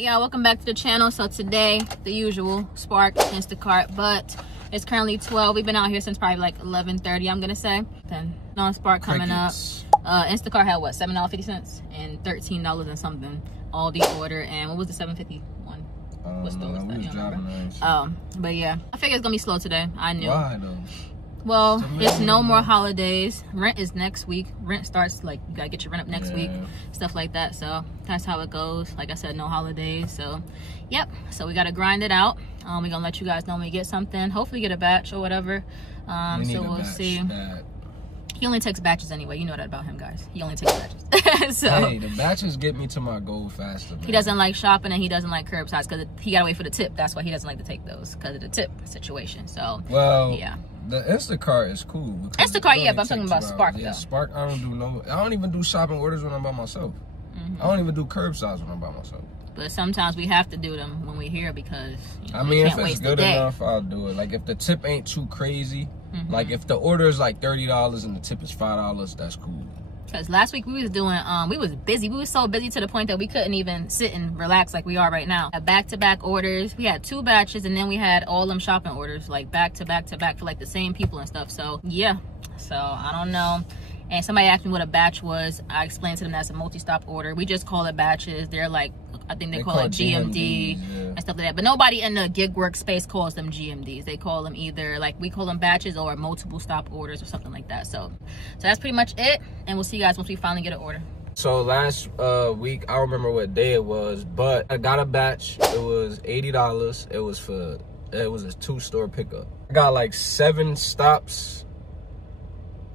right, y'all, welcome back to the channel. So today, the usual Spark, Instacart, but it's currently 12. We've been out here since probably like 11:30, I'm gonna say. Then non-Spark coming up. Instacart had what, $7.50 and $13 and something. All the order, and what was the $7.50 one? What store was that? You remember? But yeah, I figure it's gonna be slow today. I knew. Why though? Well, it's no more holidays. Rent is next week. Rent starts, like, you gotta get your rent up next week, stuff like that. So that's how it goes. Like I said, no holidays. So yep, so we gotta grind it out. We're gonna let you guys know when we get something, hopefully get a batch or whatever. So we'll see. He only takes batches anyway. You know that about him, guys. He only takes batches. So hey, the batches get me to my goal faster, man. He doesn't like shopping, and he doesn't like curbsides because he gotta wait for the tip. That's why he doesn't like to take those, because of the tip situation. So well, yeah. The Instacart is cool. Instacart, yeah, but I'm talking about Spark, though. Spark, I don't even do shopping orders when I'm by myself. I don't even do curbsides when I'm by myself. But sometimes we have to do them when we're here because, you know, I mean, if it's good enough, I'll do it. Like, if the tip ain't too crazy, like, if the order is like $30 and the tip is $5, that's cool. Because last week we was doing, we was busy. We was so busy to the point that we couldn't even sit and relax like we are right now. Back-to-back orders. We had 2 batches, and then we had all them shopping orders, like back-to-back for like the same people and stuff. So yeah, so I don't know. And somebody asked me what a batch was. I explained to them that's a multi-stop order. We just call it batches. They're like, I think they call it GMD and stuff like that. But nobody in the gig workspace calls them GMDs. They call them either, like, we call them batches or multiple stop orders or something like that. So that's pretty much it. And we'll see you guys once we finally get an order. So last week, I don't remember what day it was, but I got a batch. It was $80. It was a 2-store pickup. I got like 7 stops.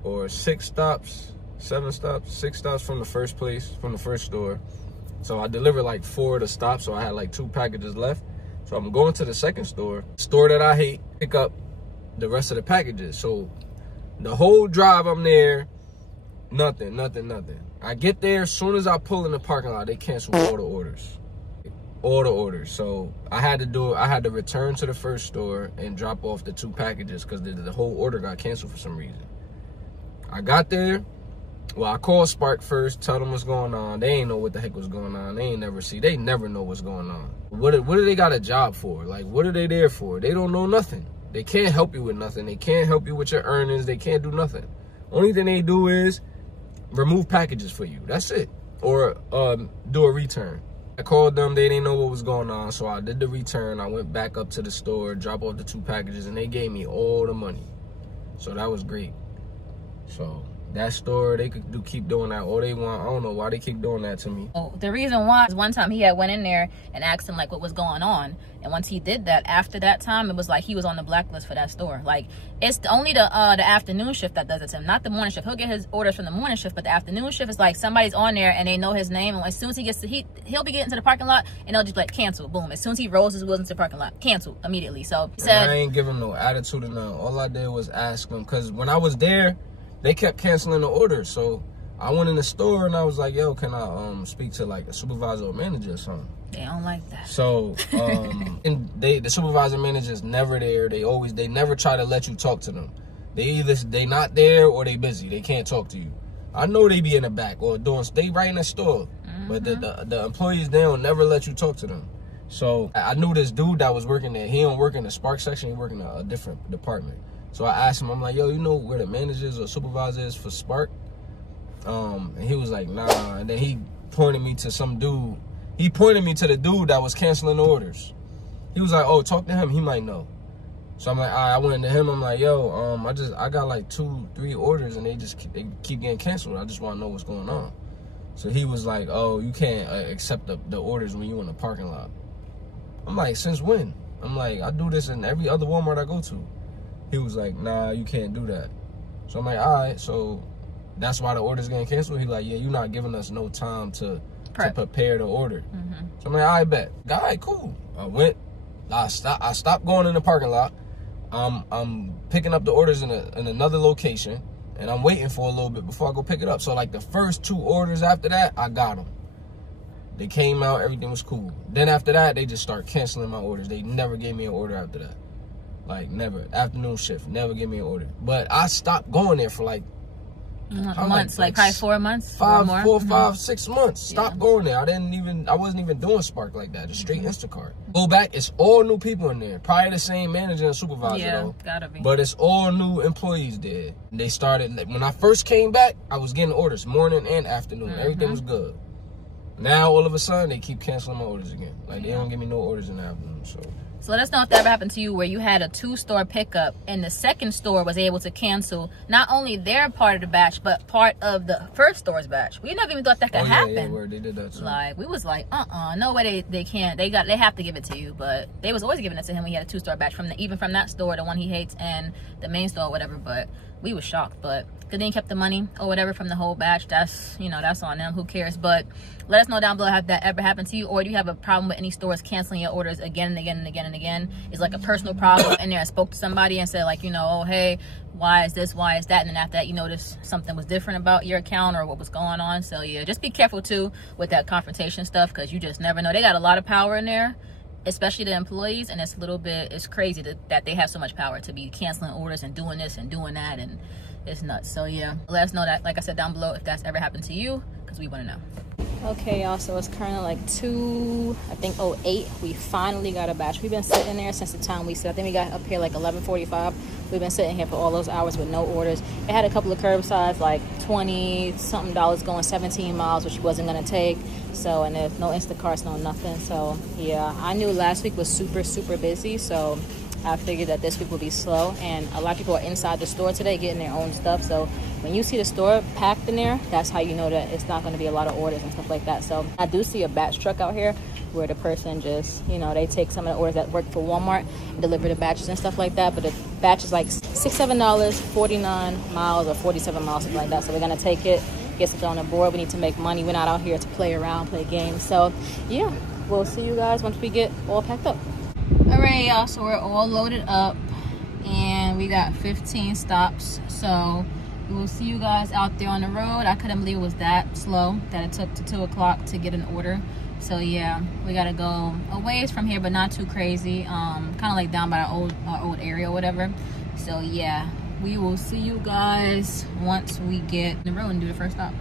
Or 6 stops, 7 stops, 6 stops from the first place, from the first store. So I delivered like 4 of the stops, so I had like 2 packages left. So I'm going to the second store that I hate, pick up the rest of the packages. So the whole drive I'm there, nothing. I get there, as soon as I pull in the parking lot, they cancel all the orders. All the orders. So I had to return to the first store and drop off the 2 packages because the whole order got canceled for some reason. I got there. Well, I called Spark first, tell them what's going on. They ain't know what the heck was going on. They never know what's going on. What do they got a job for? Like, what are they there for? They don't know nothing. They can't help you with nothing. They can't help you with your earnings. They can't do nothing. Only thing they do is remove packages for you. That's it. Or do a return. I called them. They didn't know what was going on, so I did the return. I went back up to the store, dropped off the 2 packages, and they gave me all the money. So that was great. So that store, they could keep doing that all they want. I don't know why they keep doing that to me. Oh, the reason why is one time he had went in there and asked him like what was going on, and once he did that, after that time, it was like he was on the blacklist for that store. Like, it's only the afternoon shift that does it to him, not the morning shift. He'll get his orders from the morning shift, but the afternoon shift is like somebody's on there and they know his name, and as soon as he gets to he'll be getting to the parking lot and they'll just be like, cancel, boom. As soon as he rolls his wheels into the parking lot, cancel immediately. So he said, I ain't give him no attitude or nothing. All I did was ask him, because when I was there, they kept canceling the orders. So I went in the store and I was like, yo, can I speak to like a supervisor or manager or something? They don't like that. So and the supervisor manager's never there. They never try to let you talk to them. They not there or they busy. They can't talk to you. I know they be in the back or they right in the store. But the employees, they don't never let you talk to them. So I knew this dude that was working there. He don't work in the Spark section. He work in a different department. So I asked him, I'm like, yo, you know where the managers or supervisor is for Spark? And he was like, nah. And then he pointed me to some dude. He pointed me to the dude that was canceling the orders. He was like, oh, talk to him. He might know. So I'm like, all right, I went to him. I'm like, yo, I got like 2-3 orders and they keep getting canceled. I just want to know what's going on. So he was like, oh, you can't accept the orders when you're in the parking lot. I'm like, since when? I'm like, I do this in every other Walmart I go to. He was like, nah, you can't do that. So I'm like, all right, so that's why the order's getting canceled? He's like, yeah, you're not giving us no time to prepare the order. So I'm like, all right, bet. All right, cool. I stopped going in the parking lot. I'm picking up the orders in another location, and I'm waiting for a little bit before I go pick it up. So like the first 2 orders after that, I got them. They came out, everything was cool. Then after that, they just start canceling my orders. They never gave me an order after that. Like, never. Afternoon shift, never give me an order. But I stopped going there for like Months, like probably 4 months. 6 months. Stop going there. I wasn't even doing Spark like that. Just straight Instacart. Go back, it's all new people in there. Probably the same manager and supervisor though. Gotta be. But it's all new employees there. They started, when I first came back, I was getting orders morning and afternoon. Everything was good. Now all of a sudden they keep canceling my orders again. Like they don't give me no orders in the afternoon. So let us know if that ever happened to you where you had a 2-store pickup and the second store was able to cancel not only their part of the batch but part of the first store's batch. We never even thought that could happen. Yeah, they did that too. Like we was like, no way they can't. They have to give it to you, but they was always giving it to him when he had a 2-store batch from even from that store, the one he hates, and the main store or whatever. But we was shocked, but because they kept the money or whatever from the whole batch, that's that's on them. Who cares? But let us know down below if that ever happened to you, or do you have a problem with any stores canceling your orders again and again and again and again? It's like a personal problem in there. I spoke to somebody and said like, oh, hey, why is this, why is that? And then after that, you notice something was different about your account or what was going on. So yeah, just be careful too with that confrontation stuff, because you just never know. They got a lot of power in there, especially the employees, and it's crazy that they have so much power to be canceling orders and doing this and doing that, and it's nuts. So yeah, let us know that, like I said, down below if that's ever happened to you, because we want to know. Okay, y'all, so it's currently like 2:08. We finally got a batch. We've been sitting there since the time we said. I think we got up here like 11:45. We've been sitting here for all those hours with no orders. It had a couple of curbsides, like $20-something going 17 miles, which she wasn't gonna take. So, and there's no Instacarts, no nothing. So yeah, I knew last week was super busy, so I figured that this week will be slow, and a lot of people are inside the store today getting their own stuff. So when you see the store packed in there, that's how you know that it's not going to be a lot of orders and stuff like that. So I do see a batch truck out here where the person just, they take some of the orders that work for Walmart and deliver the batches and stuff like that. But the batch is like $6-7, 49 miles or 47 miles, something like that. So we're going to take it, get something on the board. We need to make money. We're not out here to play around, play games. So yeah, we'll see you guys once we get all packed up. All right, y'all, so we're all loaded up and we got 15 stops. So we will see you guys out there on the road. I couldn't believe it was that slow that it took to 2 o'clock to get an order. So yeah, we gotta go a ways from here, but not too crazy. Kind of like down by our old area or whatever. So yeah, we will see you guys once we get on the road and do the first stop.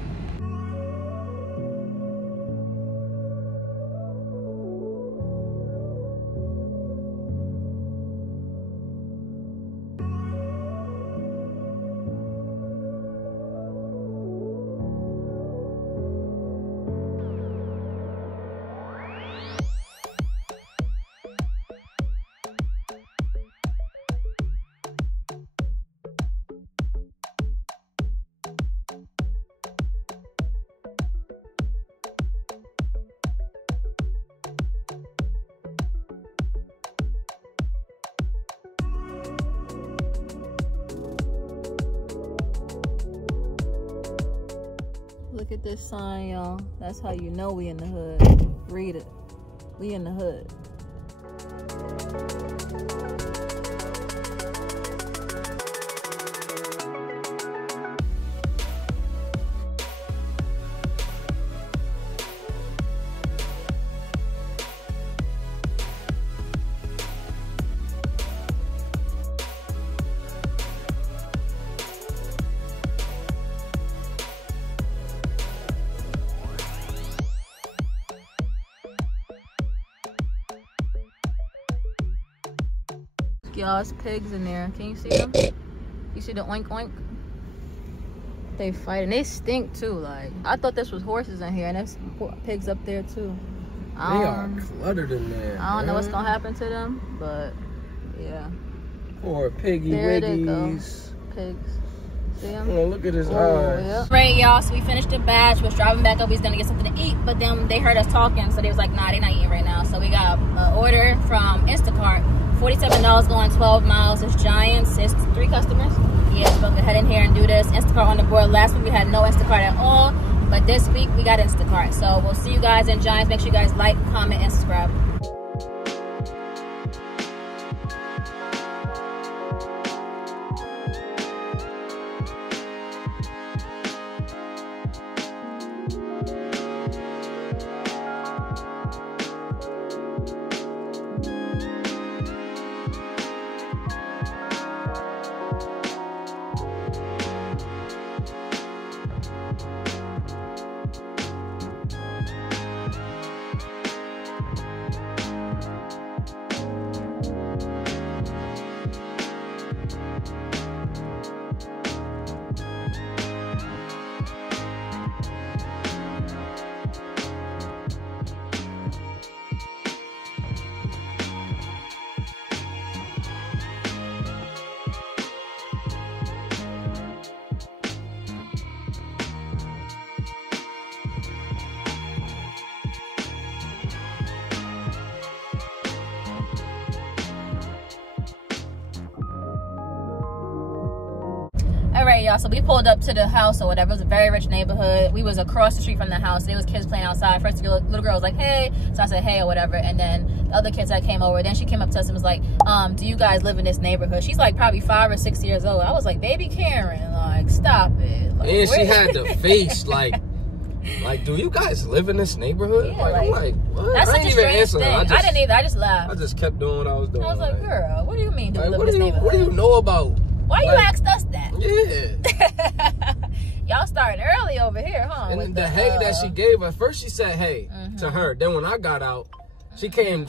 Look at this sign, y'all. That's how you know we in the hood. Read it. We in the hood. Y'all, it's pigs in there. Can you see them? You see the oink oink? They fighting. They stink too. Like, I thought this was horses in here, and there's pigs up there too. They are cluttered in there. I don't know what's gonna happen to them, but yeah. Poor piggy there wiggies. They go. Pigs. See them? Oh, look at his eyes. Yep. Right, y'all. So we finished the batch. Was driving back up. We was gonna get something to eat, but then they heard us talking, so they was like, "Nah, they not eating right now." So we got an order from Instacart. $47 going 12 miles. It's Giants. It's 3 customers. Yeah, so we'll go ahead in here and do this. Instacart on the board. Last week we had no Instacart at all, but this week we got Instacart. So we'll see you guys in Giants. Make sure you guys like, comment, and subscribe. y'all. So we pulled up to the house or whatever. It was a very rich neighborhood. We was across the street from the house. There was kids playing outside. First, the little girl was like, hey. So I said, hey, or whatever. And then the other kids that came over, then she came up to us and was like, do you guys live in this neighborhood? She's like probably 5 or 6 years old. I was like, baby Karen, like, stop it. Like, and she had the face, like, do you guys live in this neighborhood? Yeah, I'm like, what? That's I such a didn't even strange answer thing. her. I didn't either. I just laughed. I just kept doing what I was doing. I was like, girl, what do you mean do we live in what this neighborhood? What do you know about? Why you asked us that? Yeah. Y'all starting early over here, huh? And with the hey that she gave her, first she said hey to her. Then when I got out, she came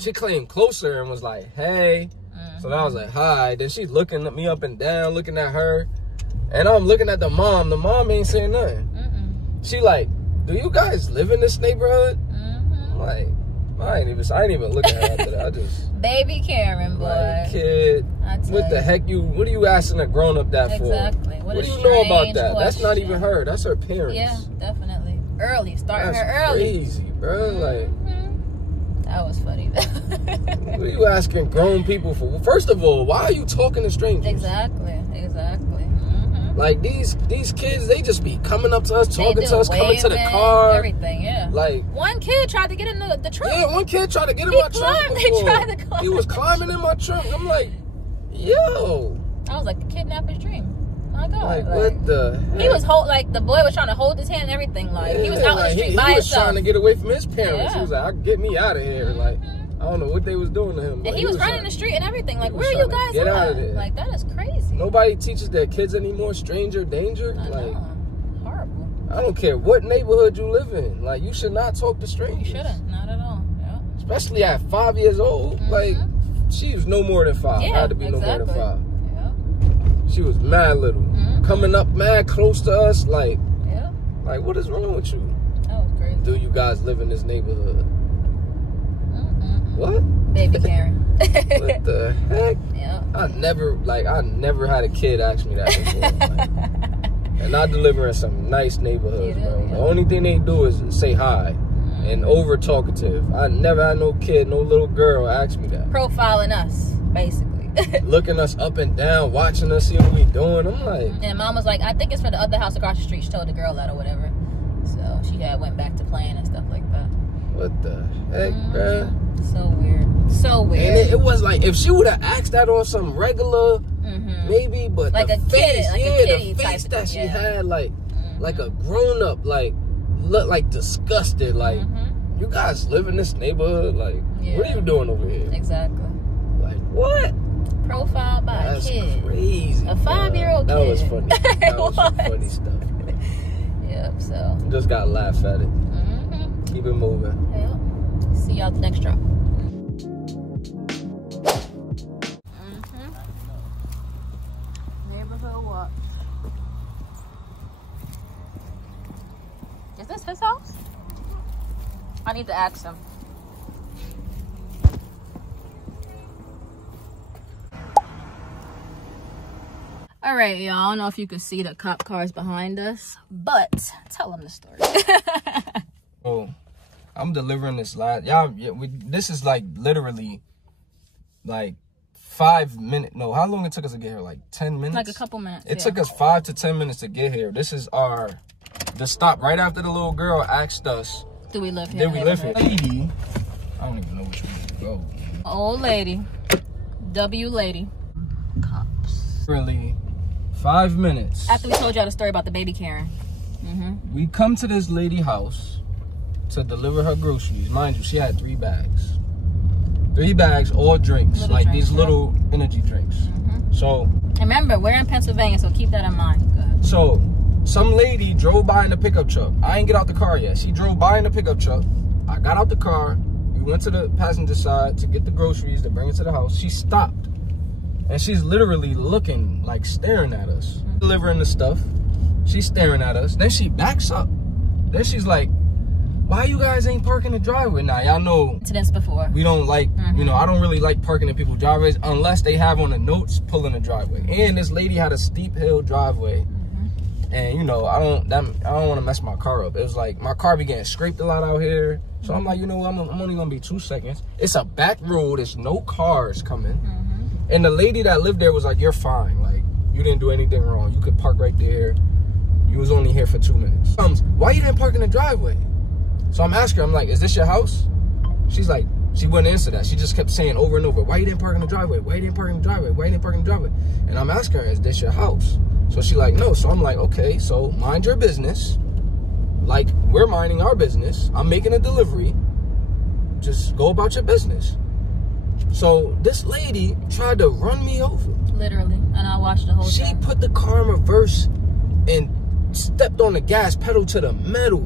closer and was like, hey. So I was like, hi. Then she's looking at me up and down, looking at her. And I'm looking at the mom. The mom ain't saying nothing. She like, do you guys live in this neighborhood? I'm like, I ain't even look at her after that. I just baby Karen, boy. Like, kid, what the heck what are you asking a grown up that for? Exactly. What do you know about that? Question. That's not even her. That's her parents. Yeah, definitely. Early, starting That's her early. Crazy, bro. Like, that was funny. What are you asking grown people for? Well, first of all, why are you talking to strangers? Exactly. Like these kids, they just be coming up to us, talking to us, coming to the car, everything. Yeah. Like one kid tried to get in the trunk. Yeah, one kid tried to get in my trunk. He tried to climb. He was climbing in my trunk. I'm like, yo. I was like, a kidnapper's dream. My God. Like what the heck? He was the boy was trying to hold his hand and everything. Like he was out in the street by himself. He was trying to get away from his parents. Yeah. He was like, get me out of here. Like, I don't know what they was doing to him. And he was running the street and everything. Like, where are you guys get at? Out of there. Like, that is crazy. Nobody teaches their kids anymore stranger danger. I know. Horrible. I don't care what neighborhood you live in. Like, you should not talk to strangers. You shouldn't. Not at all. Yeah. Especially at 5 years old. Like, she was no more than 5. Yeah, Had to be no more than 5. Yeah. She was mad little. Coming up mad close to us. Like, yeah. Like, what is wrong with you? That was crazy. Do you guys live in this neighborhood? What? Baby Karen. What the heck? Yeah. I never had a kid ask me that before. Like, and I deliver in some nice neighborhoods, bro. Yeah. The only thing they do is say hi and over talkative. I never had no kid, no little girl ask me that. Profiling us, basically. Looking us up and down, watching us, see what we doing. I'm like... And mom was like, I think it's for the other house across the street. She told the girl that or whatever. So she went back to playing and stuff like that. What the heck, bro? So weird. So weird. And it was like, if she would have asked that on some regular, maybe, but like the face, the face that she had, like a grown up, like looked like disgusted, like you guys live in this neighborhood, like what are you doing over here? Exactly. Like what? Profiled by a kid. That's crazy. A 5-year-old kid. That was funny. That was some funny stuff. Yep. So Just gotta laugh at it. Keep it moving. Yep. See y'all at the next drop. Neighborhood watch. Is this his house? I need to ask him. All right, y'all. I don't know if you can see the cop cars behind us, but tell them the story. Oh, I'm delivering this last. Y'all, this is like literally like 5 minutes. No, how long it took us to get here? Like 10 minutes? Like a couple minutes. It took us 5 to 10 minutes to get here. This is the stop right after the little girl asked us. Do we live here? Did we live here? Lady, I don't even know which way to go. Old lady. W lady. Cops. Really, 5 minutes. After we told y'all the story about the baby Karen. We come to this lady house to deliver her groceries. Mind you, she had 3 bags. 3 bags, all drinks. Little like drinks, these little energy drinks. So. And remember, we're in Pennsylvania, so keep that in mind. Go ahead. So, some lady drove by in a pickup truck. I ain't get out the car yet. She drove by in a pickup truck. I got out the car. We went to the passenger side to get the groceries to bring it to the house. She stopped. And she's literally looking, like staring at us. Delivering the stuff. She's staring at us. Then she backs up. Then she's like, why you guys ain't parking the driveway? Now, y'all know. Incidents before. We don't like, you know, I don't really like parking in people's driveways unless they have on the notes pulling the driveway. And this lady had a steep hill driveway. And, you know, I don't want to mess my car up. It was like, my car be getting scraped a lot out here. So I'm like, you know what, I'm only going to be 2 seconds. It's a back road. There's no cars coming. And the lady that lived there was like, you're fine. Like, You didn't do anything wrong. You could park right there. You was only here for 2 minutes. Why you didn't park in the driveway? So I'm asking her, I'm like, is this your house? She's like, she wouldn't answer that. She just kept saying over and over, why you didn't park in the driveway? Why you didn't park in the driveway? Why you didn't park in the driveway? And I'm asking her, is this your house? So she like, no. So I'm like, okay, so mind your business. Like, we're minding our business. I'm making a delivery. Just go about your business. So this lady tried to run me over. Literally. And I watched the whole She thing. put the car in reverse and stepped on the gas pedal to the metal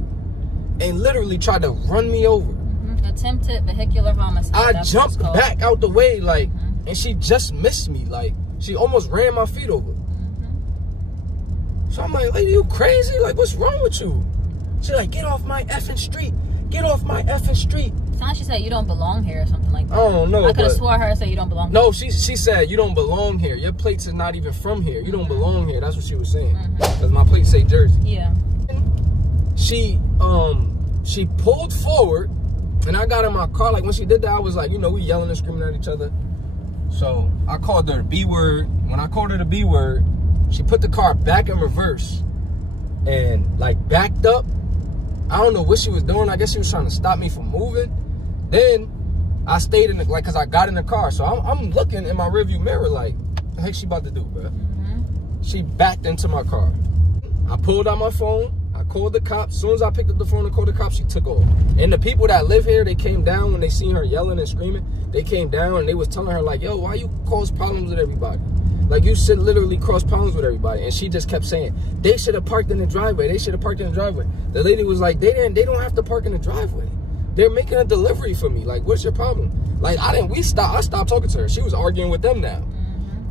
and literally tried to run me over. Attempted vehicular homicide. I jumped back out the way, like, and she just missed me. Like, she almost ran my feet over. So I'm like, lady, you crazy? Like, what's wrong with you? She's like, get off my effing street. Get off my effing street. Sounds like she said you don't belong here or something like that. I don't know. I could have swore her and said you don't belong here. No, she said you don't belong here. Your plates are not even from here. You don't belong here. That's what she was saying. Because my plates say Jersey. Yeah. She pulled forward. And I got in my car, like when she did that, I was like, you know, we yelling and screaming at each other. So I called her the B word. When I called her the B word, she put the car back in reverse and like backed up. I don't know what she was doing. I guess she was trying to stop me from moving. Then I stayed in the, like, cause I got in the car. So I'm looking in my rearview mirror like, what the heck she about to do, bro? She backed into my car. I pulled out my phone. I called the cops. As soon as I picked up the phone and called the cops, she took off. And the people that live here, they came down when they seen her yelling and screaming. They came down and they was telling her like, yo, why you cause problems with everybody? Like, you should literally cause problems with everybody. And she just kept saying, they should have parked in the driveway. They should have parked in the driveway. The lady was like, they don't have to park in the driveway. They're making a delivery for me. Like, what's your problem? Like, I stopped talking to her. She was arguing with them now.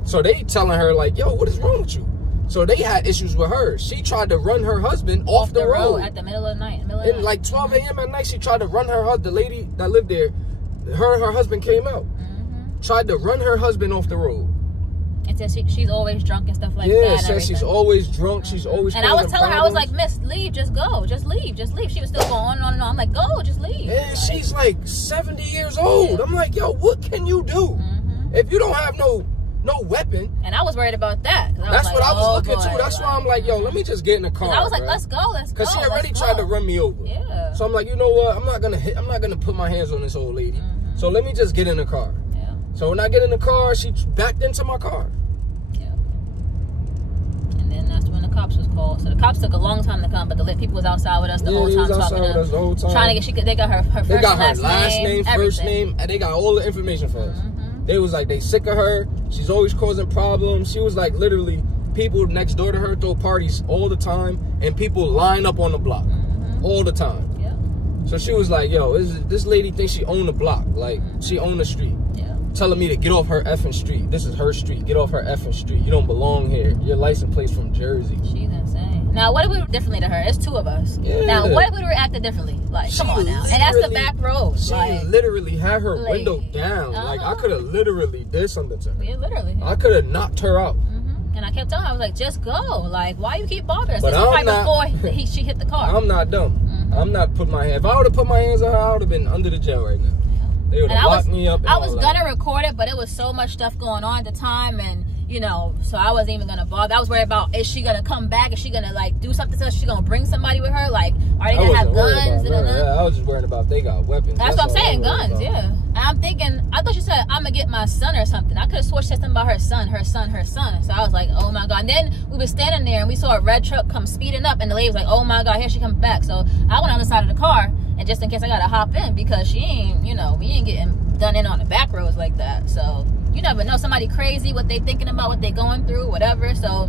So they telling her like, yo, what is wrong with you? So they had issues with her. She tried to run her husband off the road. At the middle of the night. In like 12 a.m. at night, she tried to run her husband. The lady that lived there, her husband came out. Tried to run her husband off the road. It says she's always drunk and stuff like that. Yeah, it says she's always drunk. She's always And I was telling her, I was like, miss, leave, just go. Just leave, just leave. She was still going on and on and on. I'm like, go, just leave. And she's like 70 years old. I'm like, yo, what can you do? If you don't have no weapon. And I was worried about that. That's what I was looking to. That's why I'm like, yo, let me just get in the car. I was like, let's go. Because she already tried to run me over. Yeah. So I'm like, you know what? I'm not gonna put my hands on this old lady. So let me just get in the car. Yeah. So when I get in the car, she backed into my car. Yeah. And then that's when the cops was called. So the cops took a long time to come, but the people was outside with us the whole time, talking to us, the whole time. Trying to get they got her first, they got her last name, first name, and they got all the information for us. They was like, they sick of her. She's always causing problems. She was like, literally, people next door to her throw parties all the time, and people line up on the block all the time. Yeah. So she was like, yo, this lady thinks she owned the block. Like, she owned the street. Yeah. Telling me to get off her effing street. This is her street. Get off her effing street. You don't belong here. Your license plate's from Jersey. She's insane. Now, what if we were differently to her? It's two of us. Yeah. Now, what if we reacted differently? Like, come on now. And that's the back road. She literally had her window down. Like, I could have literally did something to her. Yeah, literally. I could have knocked her out. And I kept telling her, I was like, just go. Like, why you keep bothering us? But this was right before she hit the car. I'm not dumb. I'm not putting my hands. If I would have put my hands on her, I would have been under the jail right now. They would have locked me up. I was gonna record it, but it was so much stuff going on at the time, and you know, so I wasn't even gonna bother. I was worried about, is she gonna come back? Is she gonna like do something to us? Is she gonna bring somebody with her? Like, are they gonna have guns? Yeah, I was just worried about if they got weapons. That's what I'm saying, guns. Yeah. And I'm thinking, I thought she said I'm gonna get my son or something. I could have swore she said something about her son. So I was like, oh my god. And then we were standing there and we saw a red truck come speeding up, and the lady was like, oh my god, here she comes back. So I went on the side of the car, and just in case I gotta hop in, because she ain't, you know, we ain't getting done in on the back roads like that. So you never know, somebody crazy, what they thinking about, what they going through, whatever. So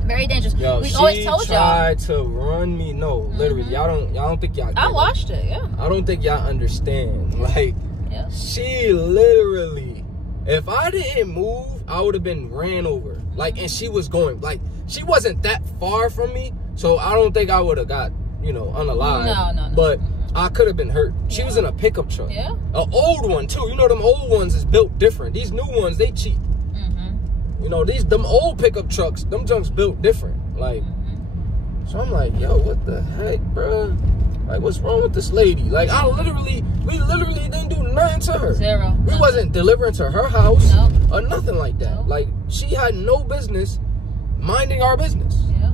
very dangerous. Yo, we always told y'all. She tried to run me. No, literally, y'all don't think y'all. I watched it. Yeah. I don't think y'all understand. Like, yeah. She literally, if I didn't move, I would have been ran over. Like, and she was going, like, she wasn't that far from me, so I don't think I would have got, you know, unalive. No. But I could have been hurt. She was in a pickup truck. Yeah. An old one, too. You know, them old ones is built different. These new ones, they cheap. You know, them old pickup trucks, them junks built different. Like, so I'm like, yo, what the heck, bro? Like, what's wrong with this lady? Like, we literally didn't do nothing to her. Zero. We wasn't delivering to her house or nothing like that. Like, she had no business minding our business. Yeah.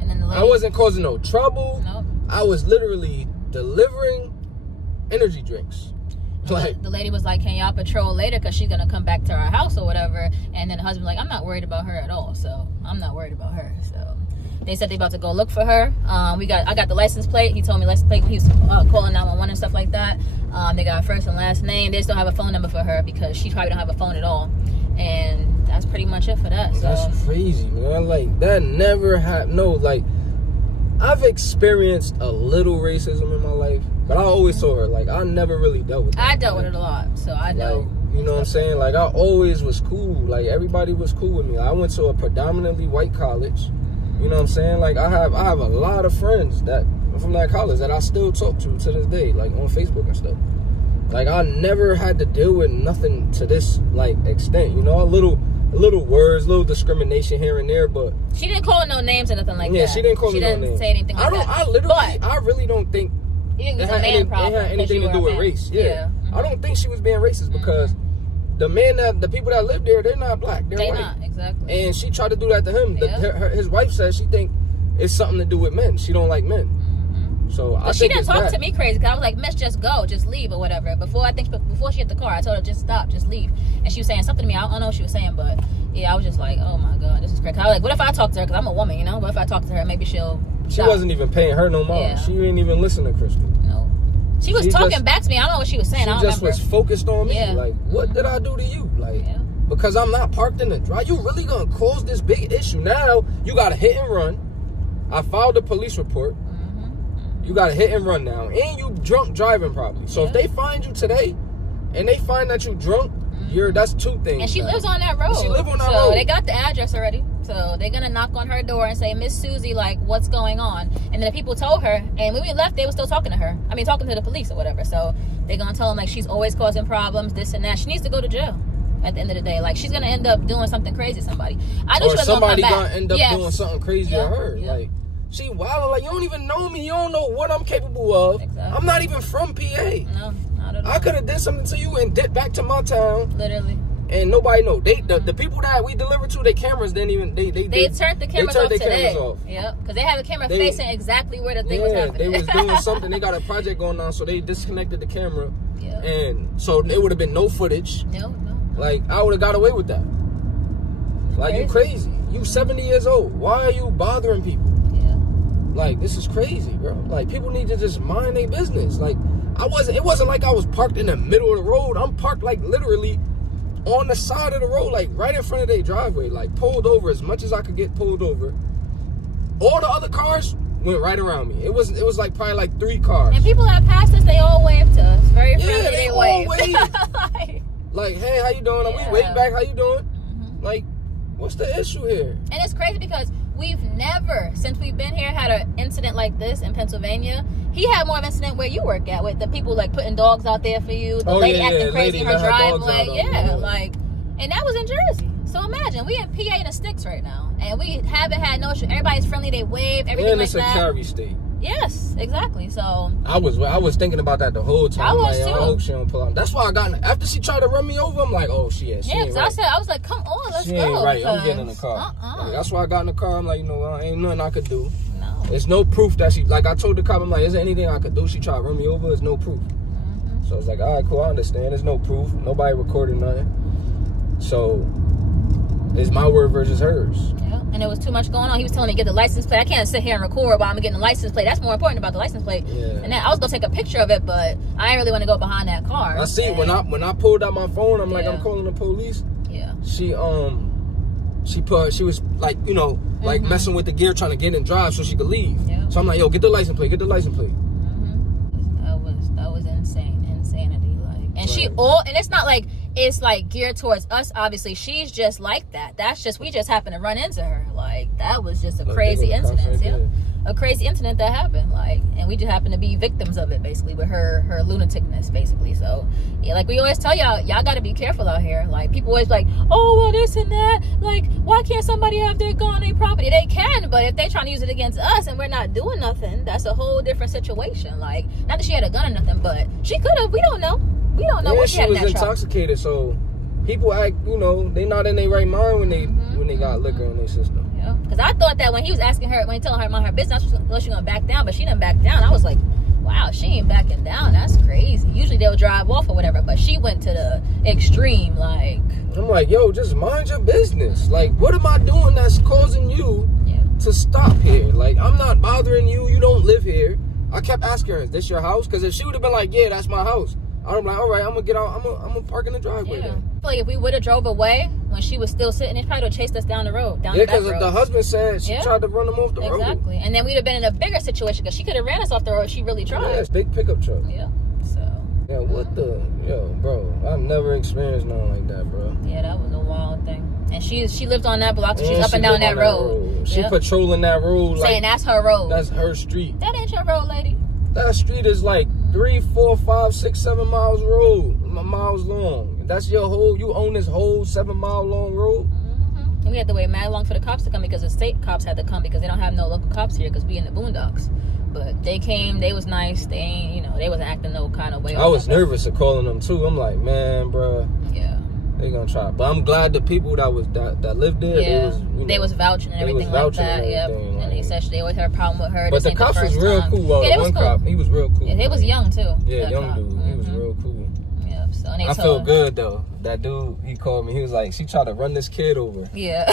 And then the lady, I wasn't causing no trouble. Nope. I was literally delivering energy drinks. Like, the lady was like, can y'all patrol later because she's gonna come back to our house or whatever. And then the husband was like, I'm not worried about her at all, so I'm not worried about her. So they said they about to go look for her. I got the license plate. He told me license plate. He was calling 911 and stuff like that. They got her first and last name. They just don't have a phone number for her because she probably don't have a phone at all. And that's pretty much it for that. So that's crazy, man. Like, that never happened. No, like, I've experienced a little racism in my life, but I always told her, like, I never really dealt with it. I dealt with it a lot, so I know. Like, you know what I'm saying? Like, I always was cool. Like, everybody was cool with me. I went to a predominantly white college. You know what I'm saying? Like, I have a lot of friends that from that college that I still talk to this day, like, on Facebook and stuff. Like, I never had to deal with nothing to this, like, extent. You know, a little words, little discrimination here and there, but she didn't call no names or nothing like that. Yeah, she didn't call me no names. She didn't say anything like that. I really don't think it had anything to do with race. Yeah. I don't think she was being racist because the people that live there, they're not black. They're white. Not, exactly. And she tried to do that to him. His wife says she think it's something to do with men. She don't like men. So I think she didn't talk to me crazy because I was like, Miss, just go, just leave or whatever. Before she hit the car, I told her just stop, just leave. And she was saying something to me. I don't know what she was saying, but yeah, I was just like, oh my god, this is crazy. I was like, what if I talk to her? Because I'm a woman, you know. What if I talk to her? Maybe she'll. She wasn't even paying her no mind. Yeah. She didn't even listen to Crystal. No. She was talking back to me. I don't know what she was saying. I don't remember. She just was focused on me. Yeah. Like, what did I do to you? Like, because I'm not parked in the drive. You really gonna cause this big issue? Now you got a hit and run. I filed a police report. You got a hit and run now, and you drunk driving probably. So if they find you today, and they find that you drunk, that's two things. And she lives on that road. She live on that road. So they got the address already. So they're gonna knock on her door and say, Miss Susie, like, what's going on? And then the people told her, and when we left, they were still talking to her. I mean, talking to the police or whatever. So they're gonna tell them like she's always causing problems, this and that. She needs to go to jail. At the end of the day, like, she's gonna end up doing something crazy to somebody. I knew she was somebody gonna come back. Gonna end up doing something crazy to her. Like, she wildin', like, you don't even know me. You don't know what I'm capable of. Exactly. I'm not even from PA. No, not at all. I could have did something to you and dipped back to my town. Literally. And nobody know. The people that we delivered to, their cameras didn't even. They turned the cameras off today. Yep, because they have a camera facing exactly where the thing was happening. They was doing something. They got a project going on, so they disconnected the camera. Yeah. And so it would have been no footage. No. Like, I would have got away with that. Like, you crazy. You 70 years old. Why are you bothering people? Like, this is crazy, bro. Like, people need to just mind their business. Like, it wasn't like I was parked in the middle of the road. I'm parked, like, literally on the side of the road, like, right in front of their driveway. Like, pulled over as much as I could get pulled over. All the other cars went right around me. It was like, probably, like, 3 cars. And people that passed us, they all waved to us. Very friendly, they all waved. Like, hey, how you doing? And we waved back, how you doing? Like, what's the issue here? And it's crazy because we've never, since we've been here, had an incident like this in Pennsylvania. He had more of an incident where you work at, with the people like putting dogs out there for you, the lady acting crazy in her driveway. Like, and that was in Jersey. So imagine, we in PA in the sticks right now, and we haven't had no issue. Everybody's friendly, they wave, everything like that. And it's a carry state. Yes, exactly. So I was thinking about that the whole time. I was too. I hope she don't pull out. That's why I got after she tried to run me over. I'm like, oh, she ain't right. I was like, come on, let's go. She ain't right. I'm getting in the car. Like, that's why I got in the car. I'm like, you know, ain't nothing I could do. No. There's no proof that she. Like I told the cop, I'm like, is there anything I could do? She tried to run me over. There's no proof. So it's like, all right, cool. I understand. There's no proof. Nobody recorded nothing. So it's my word versus hers. Yeah, and there was too much going on. He was telling me to get the license plate. I can't sit here and record while I'm getting the license plate. That's more important about the license plate. Yeah. And then I was gonna take a picture of it, but I didn't really want to go behind that car. I see when I pulled out my phone, I'm like, I'm calling the police. Yeah. She was like, you know, like messing with the gear, trying to get in drive so she could leave. Yeah. So I'm like, yo, get the license plate. Get the license plate. That was insanity. Like, and it's not like it's like geared towards us. Obviously, she's just like that. That's just, we just happened to run into her. Like, that was just a crazy incident. Yeah, a crazy incident that happened. Like, and we just happened to be victims of it, basically, with her lunaticness, basically. So yeah, like we always tell y'all got to be careful out here. Like, people always like, oh, well, this and that. Like, why can't somebody have their gun on their property? They can, but if they trying to use it against us and we're not doing nothing, that's a whole different situation. Like, not that she had a gun or nothing, but she could have. We don't know. We don't know what she had in that truck. She was intoxicated, so people act, you know, they not in their right mind when they got liquor in their system. Yeah, because I thought that when he was asking her, when he telling her about her business, she was gonna back down, but she didn't back down. I was like, wow, she ain't backing down. That's crazy. Usually they'll drive off or whatever, but she went to the extreme. Like, I'm like, yo, just mind your business. Like, what am I doing that's causing you to stop here? Like, I'm not bothering you. You don't live here. I kept asking her, is this your house? Because if she would have been like, yeah, that's my house, I'm like, all right, I'm gonna get out. I'm gonna park in the driveway. Yeah. Then. I feel like if we would have drove away when she was still sitting, it probably would have chased us down the road. Yeah, because the husband said she tried to run him off the road. Exactly. And then we'd have been in a bigger situation because she could have ran us off the road if she really tried. Yeah, it's big pickup truck. Yeah. So. Yeah, what the? Yo, bro, I've never experienced nothing like that, bro. Yeah, that was a wild thing. And she lived on that block, so she's up and down that road. She patrolling that road. Saying that's her road. That's her street. That ain't your road, lady. That street is like 3, 4, 5, 6, 7 miles miles long. That's your whole, you own this whole 7-mile long road? And we had to wait mad long for the cops to come because the state cops had to come because they don't have no local cops here because we in the boondocks. But they came, they was nice, they ain't, you know, they wasn't acting no kind of way. I was nervous of calling them too. I'm like, man, bro. Yeah. They gonna try. But I'm glad the people that lived there, they was vouching and everything like that. Yep. And they said they always had a problem with her. But the cops was real cool. Well, yeah, one cop, he was real cool. Yeah, he was young too. Yeah, young dude. He was real cool. Yeah. So I feel good though. That dude, he called me. He was like, she tried to run this kid over. Yeah.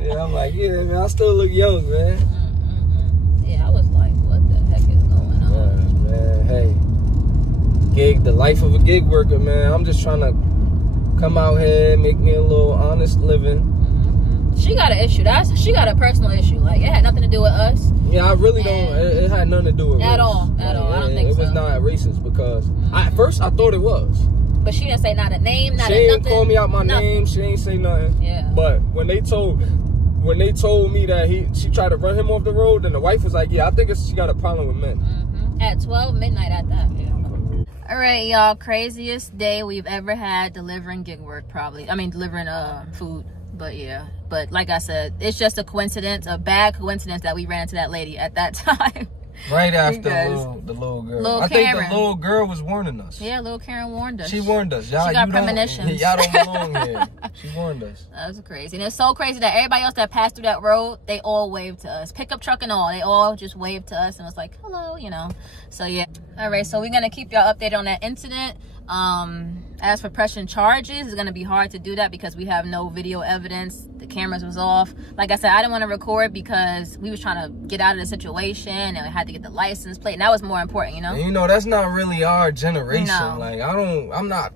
Yeah, I'm like, yeah, man, I still look young, man. Yeah, I was like, what the heck is going on? Man, hey, the life of a gig worker, man. I'm just trying to come out here, make me a little honest living. She got an issue. She got a personal issue. Like, it had nothing to do with us. Yeah, I really don't. It had nothing to do with at all. I don't think so. It was not racist because at first I thought it was. But she didn't say not a name, not a nothing. She didn't call me out my name. She ain't say nothing. Yeah. But when they told me that she tried to run him off the road, then the wife was like, yeah, I think she got a problem with men. At 12 midnight at that. Yeah. All right, y'all, craziest day we've ever had delivering gig work, probably. I mean, delivering food, but yeah. But like I said, it's just a coincidence, a bad coincidence that we ran into that lady at that time. Right after the little girl. I think the little girl was warning us. Yeah, little Karen warned us. She warned us. Y'all, she got premonitions. Y'all don't belong here. She warned us. That was crazy. And it's so crazy that everybody else that passed through that road, they all waved to us. Pickup truck and all. They all just waved to us and was like, hello, you know. So, yeah. All right, so we're going to keep y'all updated on that incident. As for pressing charges, it's going to be hard to do that because we have no video evidence. The cameras was off. Like I said, I didn't want to record because we was trying to get out of the situation and we had to get the license plate. And that was more important, you know? And you know, that's not really our generation. No. Like, I'm not...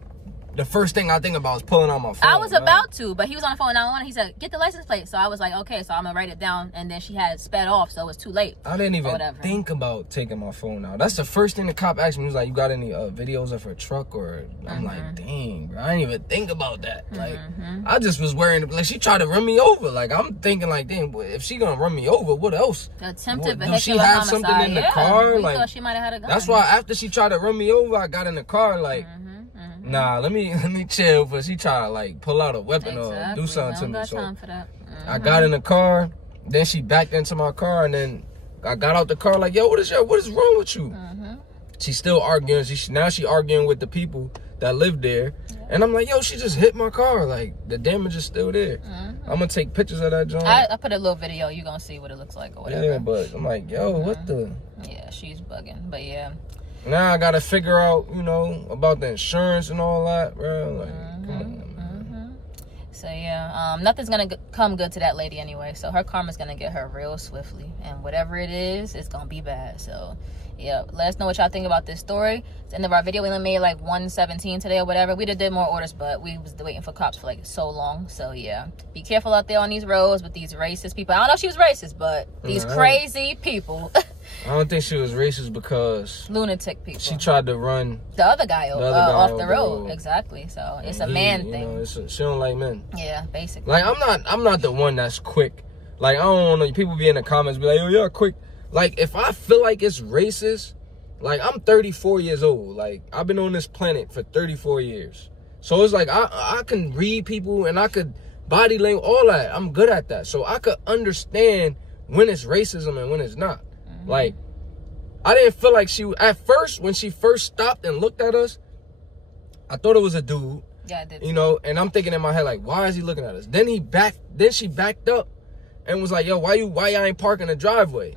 The first thing I think about is pulling out my phone. I was about to, but he was on the phone and he said, get the license plate. So I was like, okay, so I'm going to write it down. And then she had sped off, so it was too late. I didn't even think about taking my phone out. That's the first thing the cop asked me. He was like, you got any videos of her truck? Or I'm like, dang, bro, I didn't even think about that. Like, I just was worrying, like, she tried to run me over. Like, I'm thinking, like, dang, if she going to run me over, what else? Attempted vehicular homicide. Does she have something in the car? We like, thought she might have had a gun. That's why after she tried to run me over, I got in the car, like, nah, let me chill, but she tried to like pull out a weapon or do something to me. So I got in the car, then she backed into my car, and then I got out the car like, yo, what is wrong with you? She's still arguing. Now she arguing with the people that live there, and I'm like, yo, she just hit my car. Like the damage is still there. I'm gonna take pictures of that joint. I put a little video. You gonna see what it looks like or whatever. Yeah, but I'm like, yo, what the? Yeah, she's bugging, but yeah. Now I gotta figure out, you know, about the insurance and all that, bro. Like, come on, man. So yeah, nothing's gonna come good to that lady anyway. So her karma's gonna get her real swiftly, and whatever it is, it's gonna be bad. So yeah, let us know what y'all think about this story. It's the end of our video. We only made like 117 today or whatever. We did more orders, but we was waiting for cops for like so long. So yeah, be careful out there on these roads with these racist people. I don't know if she was racist, but these crazy people. I don't think she was racist because lunatic people. She tried to run the other guy off the road. Exactly. So it's a man thing. You know, she don't like men. Yeah, basically. Like I'm not the one that's quick. Like I don't want people be in the comments be like, oh yeah, quick. Like if I feel like it's racist, like I'm 34 years old. Like I've been on this planet for 34 years. So it's like I can read people and I could body language, all that. I'm good at that. So I could understand when it's racism and when it's not. Like, I didn't feel like at first, when she first stopped and looked at us, I thought it was a dude. Yeah, I did. You know, and I'm thinking in my head, like, why is he looking at us? Then she backed up, and was like, yo, why y'all ain't parking the driveway?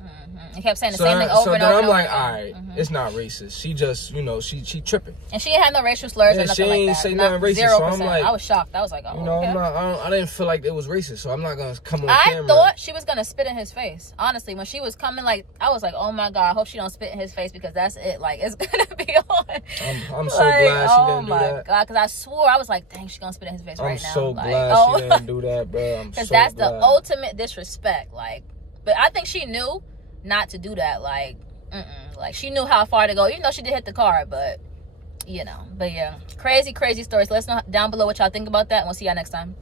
He kept saying the same thing over and over. So then I'm like, all right, it's not racist. She just, you know, she tripping. And she had no racial slurs or nothing like that. She ain't say nothing racist. 0%. So I'm like, I was shocked. I was like, oh, you know, okay. I didn't feel like it was racist, so I'm not gonna come on camera. I thought she was gonna spit in his face. Honestly, when she was coming, like, I was like, oh my God, I hope she don't spit in his face because that's it. Like, it's gonna be on. I'm so glad she didn't do that. Oh my God, because I swore, I was like, dang, she's gonna spit in his face right now. I'm so glad she didn't do that, bro. Because that's the ultimate disrespect. Like, but I think she knew not to do that. Like, like she knew how far to go, even though she did hit the car. But you know, but yeah, crazy stories. Let us know down below what y'all think about that, and we'll see y'all next time.